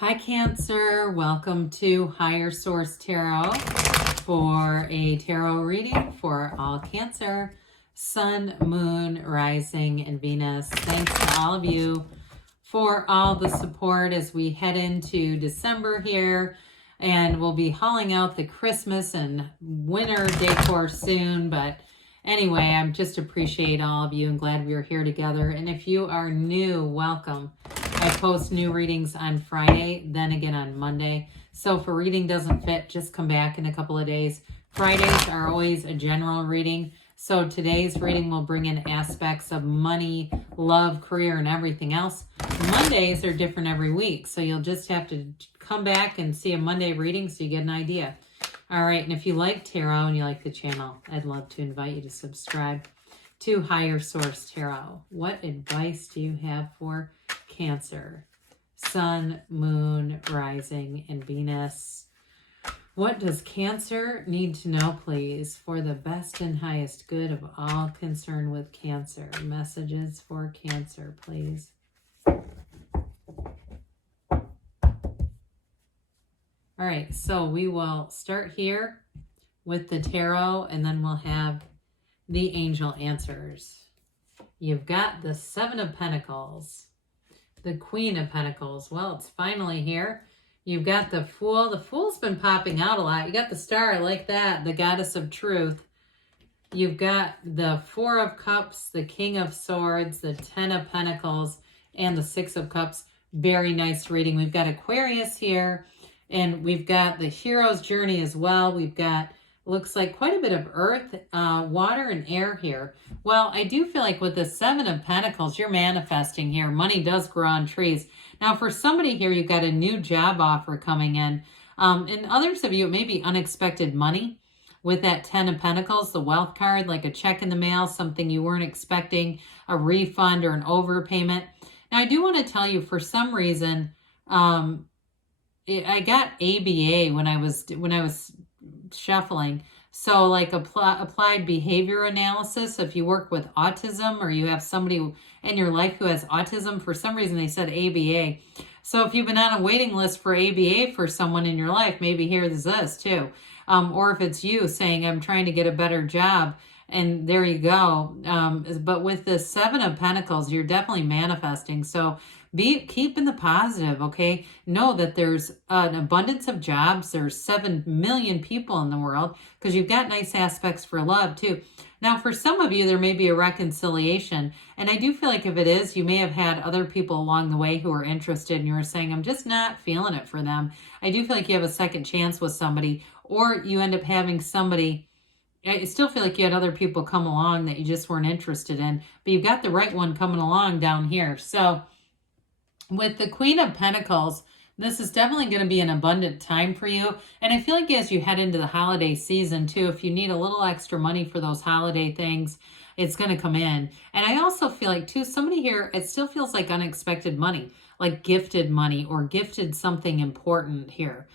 Hi Cancer, welcome to Higher Source Tarot for a tarot reading for all Cancer, Sun, Moon, Rising, and Venus. Thanks to all of you for all the support as we head into December here, and we'll be hauling out the Christmas and winter decor soon, but anyway, I just appreciate all of you and glad we are here together. And if you are new, welcome. I post new readings on Friday, then again on Monday. So if a reading doesn't fit, just come back in a couple of days. Fridays are always a general reading. So today's reading will bring in aspects of money, love, career, and everything else. Mondays are different every week. So you'll just have to come back and see a Monday reading so you get an idea. All right. And if you like tarot and you like the channel, I'd love to invite you to subscribe to Higher Source Tarot. What advice do you have for Cancer, Sun, Moon, Rising, and Venus? What does Cancer need to know, please, for the best and highest good of all concerned with Cancer? Messages for Cancer, please. All right, so we will start here with the tarot, and then we'll have the angel answers. You've got the Seven of Pentacles, the Queen of Pentacles. Well, it's finally here. You've got the Fool. The Fool's been popping out a lot. You got the Star, I like that, the Goddess of Truth. You've got the Four of Cups, the King of Swords, the Ten of Pentacles, and the Six of Cups. Very nice reading. We've got Aquarius here, and we've got the Hero's Journey as well. We've got, looks like, quite a bit of earth, water, and air here. Well, I do feel like with the Seven of Pentacles, you're manifesting here. Money does grow on trees. Now, for somebody here, you've got a new job offer coming in. And others of you, it may be unexpected money with that Ten of Pentacles, the wealth card, like a check in the mail, something you weren't expecting, a refund or an overpayment. Now, I do want to tell you, for some reason, I got ABA when I was shuffling. So like applied behavior analysis, if you work with autism or you have somebody in your life who has autism, for some reason they said ABA. So if you've been on a waiting list for ABA for someone in your life, maybe here's this too. Or if it's you saying, I'm trying to get a better job, and there you go. But with the Seven of Pentacles, you're definitely manifesting. So keep in the positive, okay? Know that there's an abundance of jobs. There's 7 million people in the world, because you've got nice aspects for love too. Now, for some of you, there may be a reconciliation. And I do feel like if it is, you may have had other people along the way who are interested and you're saying, I'm just not feeling it for them. I do feel like you have a second chance with somebody, or you end up having somebody. I still feel like you had other people come along that you just weren't interested in, but you've got the right one coming along down here. So with the Queen of Pentacles, this is definitely going to be an abundant time for you. And I feel like as you head into the holiday season too, if you need a little extra money for those holiday things, it's going to come in. And I also feel like too, somebody here, it still feels like unexpected money, like gifted money or gifted something important here.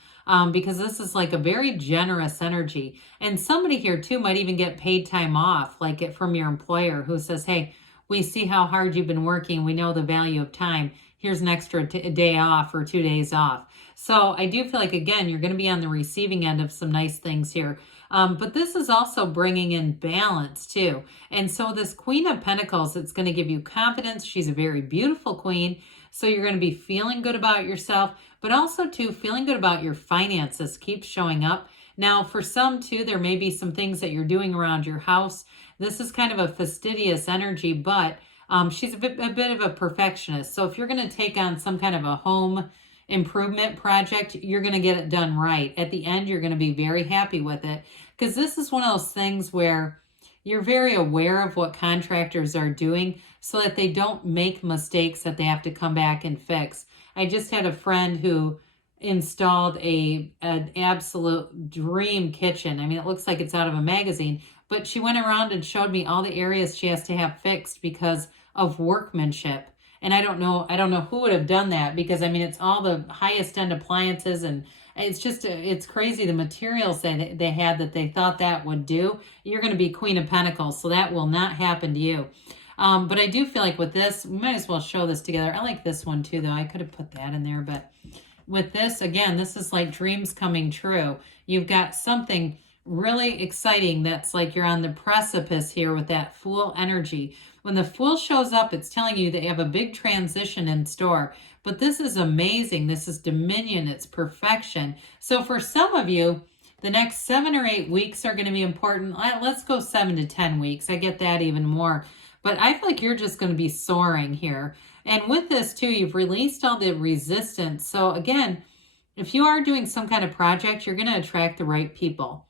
Because this is like a very generous energy. And somebody here too might even get paid time off, like it from your employer who says, hey, we see how hard you've been working. We know the value of time. Here's an extra day off or 2 days off. So I do feel like, again, you're going to be on the receiving end of some nice things here. But this is also bringing in balance too. And so this Queen of Pentacles, it's going to give you confidence. She's a very beautiful queen. So you're going to be feeling good about yourself, but also too, feeling good about your finances keeps showing up. Now, for some too, there may be some things that you're doing around your house. This is kind of a fastidious energy, but she's a bit of a perfectionist. So if you're going to take on some kind of a home improvement project, you're going to get it done right. At the end, you're going to be very happy with it, because this is one of those things where you're very aware of what contractors are doing so that they don't make mistakes that they have to come back and fix. I just had a friend who installed an absolute dream kitchen. I mean, it looks like it's out of a magazine, but she went around and showed me all the areas she has to have fixed because of workmanship. And I don't know who would have done that, because I mean, it's all the highest end appliances, and it's crazy the materials that they had that they thought that would do. You're going to be Queen of Pentacles, so that will not happen to you. But I do feel like with this, we might as well show this together. I like this one too, though. I could have put that in there, but with this, again, this is like dreams coming true. You've got something really exciting that's like you're on the precipice here with that Fool energy. When the Fool shows up, it's telling you that you have a big transition in store. But this is amazing. This is dominion. It's perfection. So for some of you, the next 7 or 8 weeks are going to be important. Let's go 7 to 10 weeks. I get that even more. But I feel like you're just going to be soaring here. And with this too, you've released all the resistance. So again, if you are doing some kind of project, you're going to attract the right people.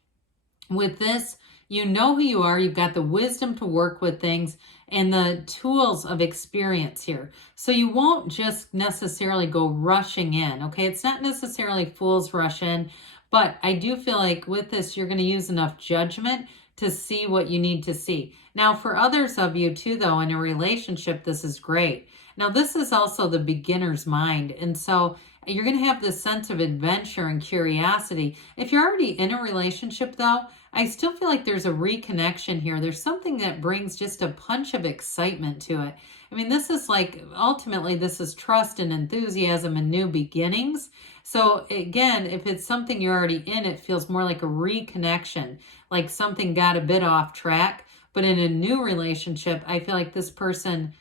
With this, you know who you are. You've got the wisdom to work with things and the tools of experience here. So you won't just necessarily go rushing in, okay? It's not necessarily fool's rush in, but I do feel like with this, you're going to use enough judgment to see what you need to see. Now, for others of you too, though, in a relationship, this is great. Now, this is also the beginner's mind. And so you're going to have this sense of adventure and curiosity. If you're already in a relationship, though, I still feel like there's a reconnection here. There's something that brings just a punch of excitement to it. I mean, this is like, ultimately, this is trust and enthusiasm and new beginnings. So again, if it's something you're already in, it feels more like a reconnection, like something got a bit off track. But in a new relationship, I feel like this person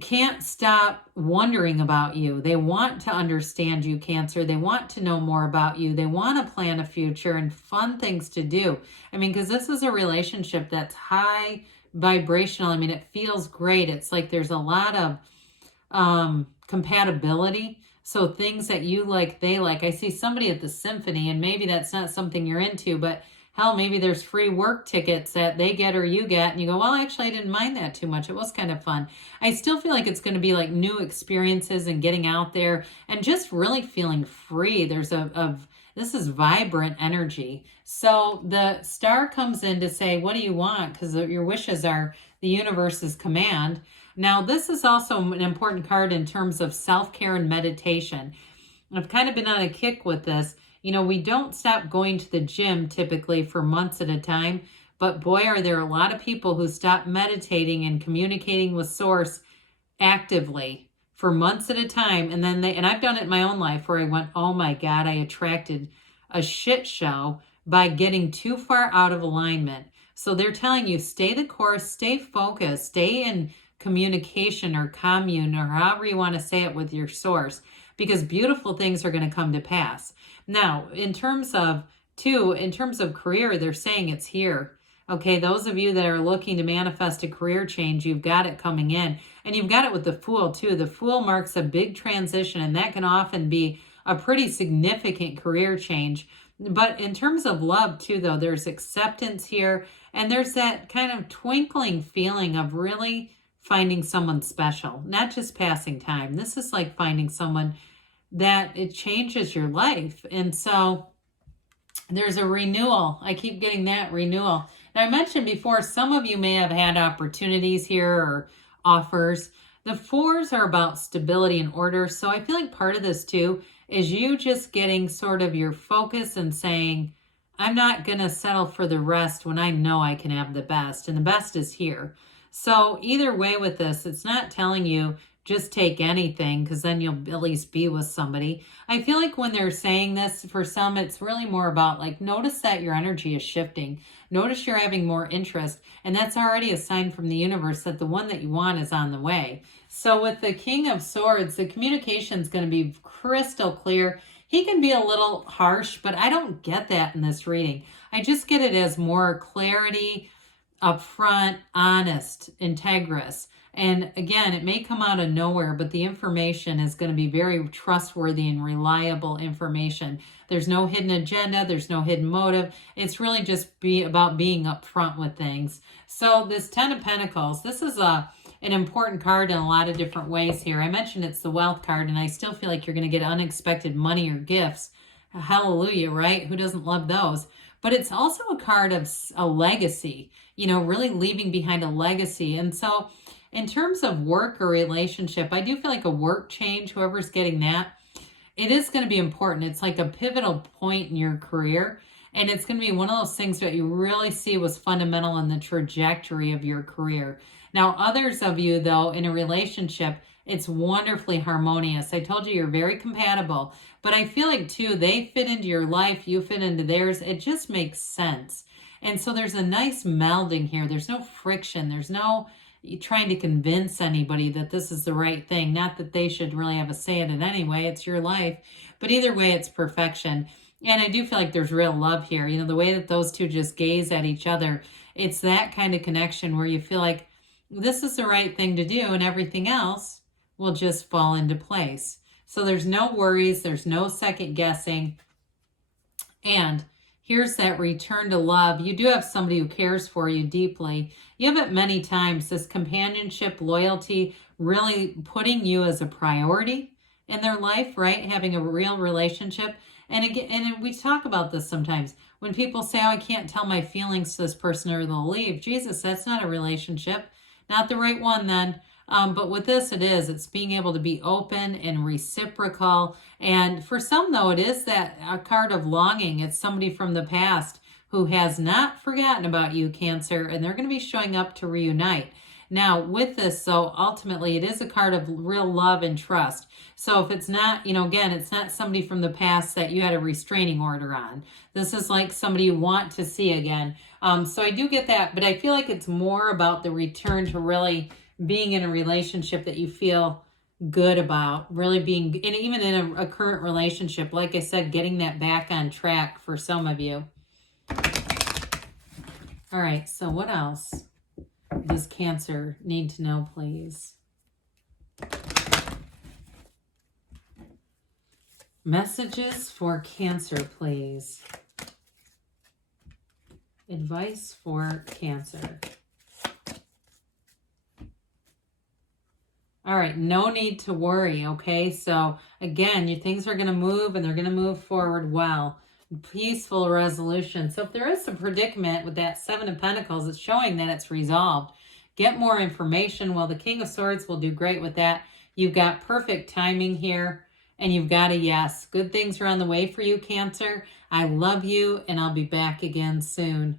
can't stop wondering about you. They want to understand you, Cancer. They want to know more about you. They want to plan a future and fun things to do. I mean, because this is a relationship that's high vibrational. I mean, it feels great. It's like there's a lot of compatibility. So things that you like, they like. I see somebody at the symphony, and maybe that's not something you're into, but hell, maybe there's free work tickets that they get or you get, and you go, well, actually, I didn't mind that too much. It was kind of fun. I still feel like it's going to be like new experiences and getting out there and just really feeling free. There's this is vibrant energy. So the star comes in to say, what do you want? Because your wishes are the universe's command. Now, this is also an important card in terms of self-care and meditation. I've kind of been on a kick with this. You know, we don't stop going to the gym typically for months at a time, but boy, are there a lot of people who stop meditating and communicating with Source actively for months at a time. And then and I've done it in my own life where I went, oh my God, I attracted a shit show by getting too far out of alignment. So they're telling you, stay the course, stay focused, stay in communication or commune or however you want to say it with your Source, because beautiful things are going to come to pass. Now, in terms of career, they're saying it's here. Okay, those of you that are looking to manifest a career change, you've got it coming in. And you've got it with the Fool, too. The Fool marks a big transition, and that can often be a pretty significant career change. But in terms of love, too, though, there's acceptance here, and there's that kind of twinkling feeling of really finding someone special, not just passing time. This is like finding someone that it changes your life. And so there's a renewal. I keep getting that renewal. Now, I mentioned before, some of you may have had opportunities here or offers. The 4s are about stability and order. So I feel like part of this too is you just getting sort of your focus and saying, I'm not going to settle for the rest when I know I can have the best, and the best is here. So either way with this, it's not telling you just take anything, because then you'll at least be with somebody. I feel like when they're saying this, for some, it's really more about like, notice that your energy is shifting. Notice you're having more interest. And that's already a sign from the universe that the one that you want is on the way. So with the King of Swords, the communication is going to be crystal clear. He can be a little harsh, but I don't get that in this reading. I just get it as more clarity, upfront, honest, integrous. And again, it may come out of nowhere, but the information is going to be very trustworthy and reliable information. There's no hidden agenda. There's no hidden motive. It's really just about being upfront with things. So this 10 of Pentacles, this is an important card in a lot of different ways here. I mentioned it's the wealth card, and I still feel like you're going to get unexpected money or gifts. Hallelujah, right? Who doesn't love those? But it's also a card of a legacy, you know, really leaving behind a legacy. And so in terms of work or relationship, I do feel like a work change, whoever's getting that, it is going to be important. It's like a pivotal point in your career. And it's going to be one of those things that you really see was fundamental in the trajectory of your career. Now, others of you, though, in a relationship, It's wonderfully harmonious. I told you you're very compatible, but I feel like too, they fit into your life, you fit into theirs. It just makes sense. And so there's a nice melding here. There's no friction. There's no trying to convince anybody that this is the right thing. Not that they should really have a say in it anyway. It's your life. But either way, it's perfection. And I do feel like there's real love here. You know, the way that those two just gaze at each other, it's that kind of connection where you feel like this is the right thing to do and everything else will just fall into place. So there's no worries. There's no second guessing. And here's that return to love. You do have somebody who cares for you deeply. You have it many times, this companionship, loyalty, really putting you as a priority in their life, right? Having a real relationship. And again, and we talk about this sometimes when people say, oh, I can't tell my feelings to this person or they'll leave. Jesus, that's not a relationship. Not the right one then. But with this, it is. It's being able to be open and reciprocal. And for some, though, it is that a card of longing. It's somebody from the past who has not forgotten about you, Cancer, and they're going to be showing up to reunite. Now, with this, so ultimately, it is a card of real love and trust. So if it's not, you know, again, it's not somebody from the past that you had a restraining order on. This is like somebody you want to see again. So I do get that, but I feel like it's more about the return to really being in a relationship that you feel good about, really being, and even in a current relationship, like I said, getting that back on track for some of you. All right, so what else does Cancer need to know, please? Messages for Cancer, please. Advice for Cancer. All right, no need to worry, okay? So again, your things are going to move and they're going to move forward well. Peaceful resolution. So if there is a predicament with that Seven of Pentacles, it's showing that it's resolved. Get more information. Well, the King of Swords will do great with that. You've got perfect timing here and you've got a yes. Good things are on the way for you, Cancer. I love you and I'll be back again soon.